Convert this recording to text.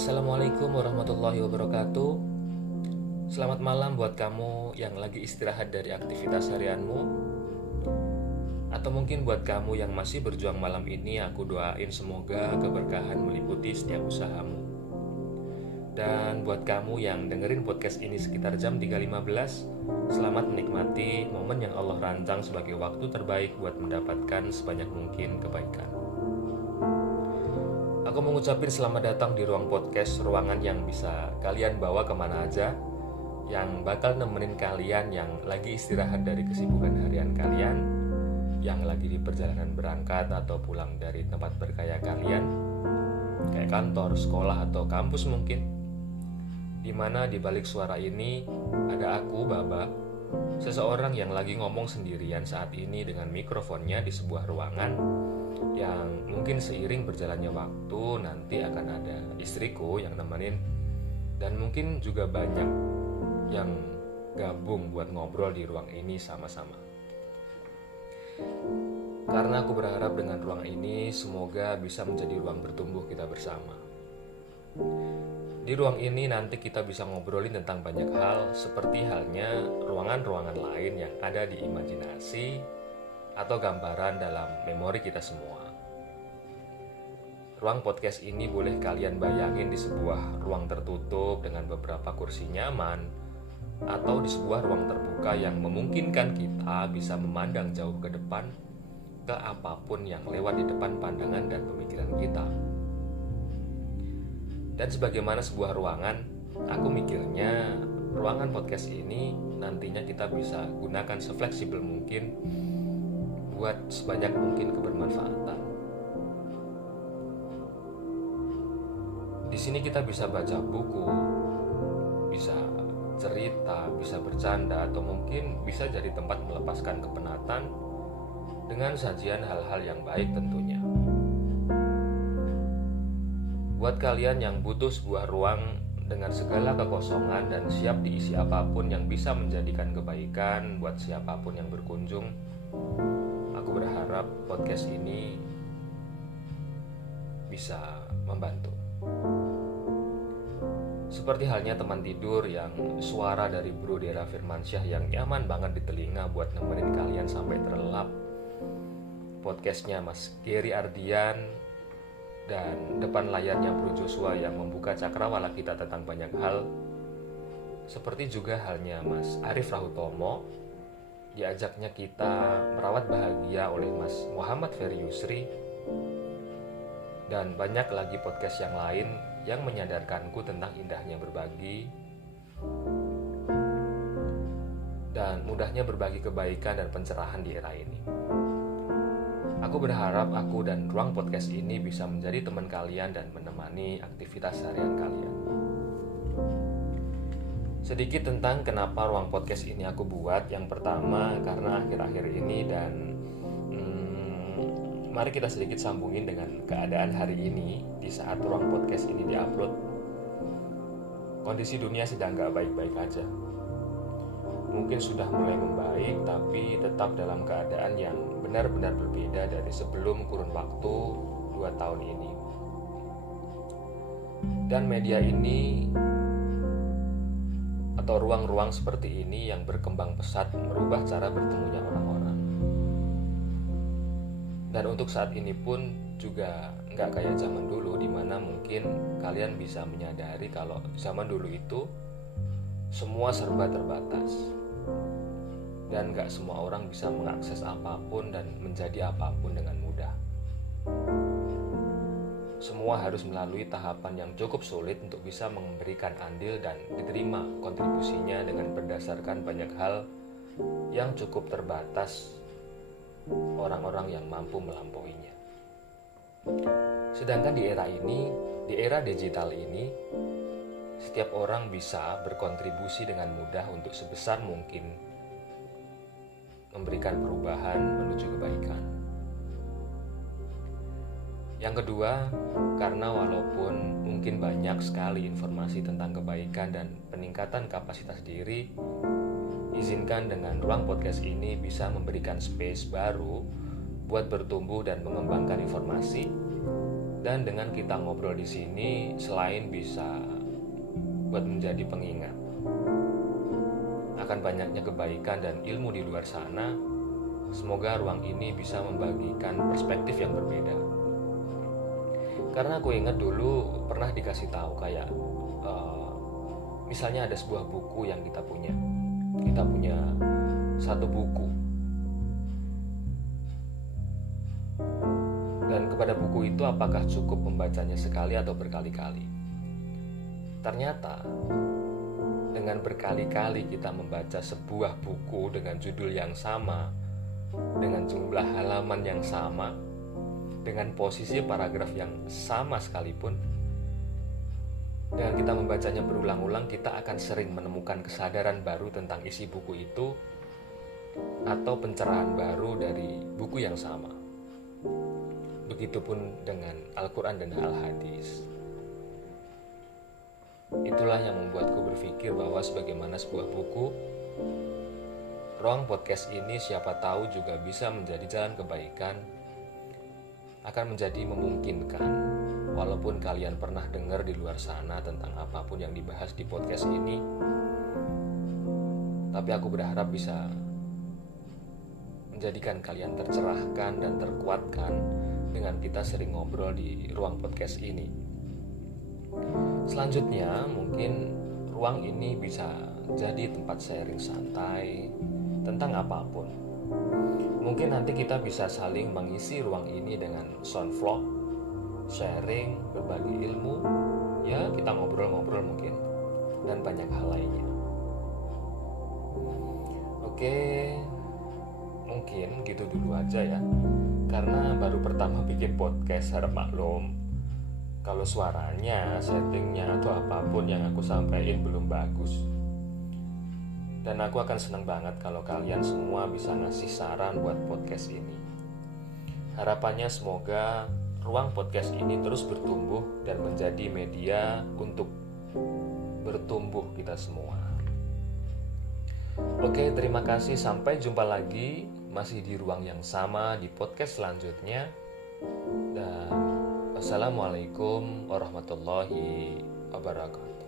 Assalamualaikum warahmatullahi wabarakatuh. Selamat malam buat kamu yang lagi istirahat dari aktivitas harianmu. Atau mungkin buat kamu yang masih berjuang malam ini, aku doain semoga keberkahan meliputi setiap usahamu. Dan buat kamu yang dengerin podcast ini sekitar jam 3.15, selamat menikmati momen yang Allah rancang sebagai waktu terbaik buat mendapatkan sebanyak mungkin kebaikan. Aku mengucapkan selamat datang di ruang podcast, ruangan yang bisa kalian bawa kemana aja, yang bakal nemenin kalian yang lagi istirahat dari kesibukan harian kalian, yang lagi di perjalanan berangkat atau pulang dari tempat berkarya kalian, kayak kantor, sekolah, atau kampus mungkin. Dimana di balik suara ini ada aku, Baba, seseorang yang lagi ngomong sendirian saat ini dengan mikrofonnya di sebuah ruangan yang mungkin seiring berjalannya waktu nanti akan ada istriku yang nemenin, dan mungkin juga banyak yang gabung buat ngobrol di ruang ini sama-sama. Karena aku berharap dengan ruang ini semoga bisa menjadi ruang bertumbuh kita bersama. Di ruang ini nanti kita bisa ngobrolin tentang banyak hal, seperti halnya ruangan-ruangan lain yang ada di imajinasi atau gambaran dalam memori kita semua. Ruang podcast ini boleh kalian bayangin di sebuah ruang tertutup dengan beberapa kursi nyaman, atau di sebuah ruang terbuka yang memungkinkan kita bisa memandang jauh ke depan, ke apapun yang lewat di depan pandangan dan pemikiran kita. Dan sebagaimana sebuah ruangan, aku mikirnya ruangan podcast ini nantinya kita bisa gunakan sefleksibel mungkin buat sebanyak mungkin kebermanfaatan. Di sini kita bisa baca buku, bisa cerita, bisa bercanda, atau mungkin bisa jadi tempat melepaskan kepenatan dengan sajian hal-hal yang baik tentunya. Buat kalian yang butuh sebuah ruang dengan segala kekosongan dan siap diisi apapun yang bisa menjadikan kebaikan buat siapapun yang berkunjung, aku berharap podcast ini bisa membantu. Seperti halnya teman tidur yang suara dari Bro Dera Firmansyah yang nyaman banget di telinga buat nemenin kalian sampai terlelap. Podcastnya Mas Gary Ardian, dan depan layarnya Bro Joshua yang membuka cakrawala kita tentang banyak hal. Seperti juga halnya Mas Arif Rahutomo, diajaknya kita merawat bahagia oleh Mas Muhammad Ferry Yusri, dan banyak lagi podcast yang lain yang menyadarkanku tentang indahnya berbagi dan mudahnya berbagi kebaikan dan pencerahan di era ini. Aku berharap aku dan ruang podcast ini bisa menjadi teman kalian dan menemani aktivitas harian kalian. Sedikit tentang kenapa ruang podcast ini aku buat. Yang pertama, karena akhir-akhir ini dan mari kita sedikit sambungin dengan keadaan hari ini di saat ruang podcast ini diupload. Kondisi dunia sedang gak baik-baik aja. Mungkin sudah mulai membaik, tapi tetap dalam keadaan yang benar-benar berbeda dari sebelum kurun waktu 2 tahun ini. Dan media ini atau ruang-ruang seperti ini yang berkembang pesat merubah cara bertemunya orang-orang. Dan untuk saat ini pun juga nggak kayak zaman dulu, dimana mungkin kalian bisa menyadari kalau zaman dulu itu semua serba terbatas dan gak semua orang bisa mengakses apapun dan menjadi apapun dengan mudah. Semua harus melalui tahapan yang cukup sulit untuk bisa memberikan andil dan diterima kontribusinya dengan berdasarkan banyak hal yang cukup terbatas orang-orang yang mampu melampauinya. Sedangkan di era ini, di era digital ini, setiap orang bisa berkontribusi dengan mudah untuk sebesar mungkin memberikan perubahan menuju kebaikan. Yang kedua, karena walaupun mungkin banyak sekali informasi tentang kebaikan dan peningkatan kapasitas diri, izinkan dengan ruang podcast ini bisa memberikan space baru buat bertumbuh dan mengembangkan informasi Dan dengan kita ngobrol di sini, selain bisa buat menjadi pengingat akan banyaknya kebaikan dan ilmu di luar sana, semoga ruang ini bisa membagikan perspektif yang berbeda. Karena aku ingat dulu pernah dikasih tahu kayak misalnya ada sebuah buku yang kita punya satu buku, dan kepada buku itu apakah cukup membacanya sekali atau berkali-kali. Ternyata dengan berkali-kali kita membaca sebuah buku dengan judul yang sama, dengan jumlah halaman yang sama, dengan posisi paragraf yang sama sekalipun, dengan kita membacanya berulang-ulang, kita akan sering menemukan kesadaran baru tentang isi buku itu atau pencerahan baru dari buku yang sama. Begitupun dengan Al-Quran dan Al-Hadis. Itulah yang membuatku berpikir bahwa sebagaimana sebuah buku, ruang podcast ini siapa tahu juga bisa menjadi jalan kebaikan, akan menjadi memungkinkan. Walaupun kalian pernah dengar di luar sana tentang apapun yang dibahas di podcast ini, tapi aku berharap bisa menjadikan kalian tercerahkan dan terkuatkan dengan kita sering ngobrol di ruang podcast ini. Selanjutnya mungkin ruang ini bisa jadi tempat sharing santai tentang apapun. Mungkin nanti kita bisa saling mengisi ruang ini dengan sound vlog, sharing, berbagi ilmu, ya kita ngobrol-ngobrol mungkin, dan banyak hal lainnya. Oke, mungkin gitu dulu aja ya. Karena baru pertama bikin podcast, harap maklum kalau suaranya, settingnya, atau apapun yang aku sampaikan belum bagus. Dan aku akan senang banget kalau kalian semua bisa ngasih saran buat podcast ini. Harapannya semoga ruang podcast ini terus bertumbuh dan menjadi media untuk bertumbuh kita semua. Oke, terima kasih. Sampai jumpa lagi masih di ruang yang sama di podcast selanjutnya. Dan wassalamualaikum warahmatullahi wabarakatuh.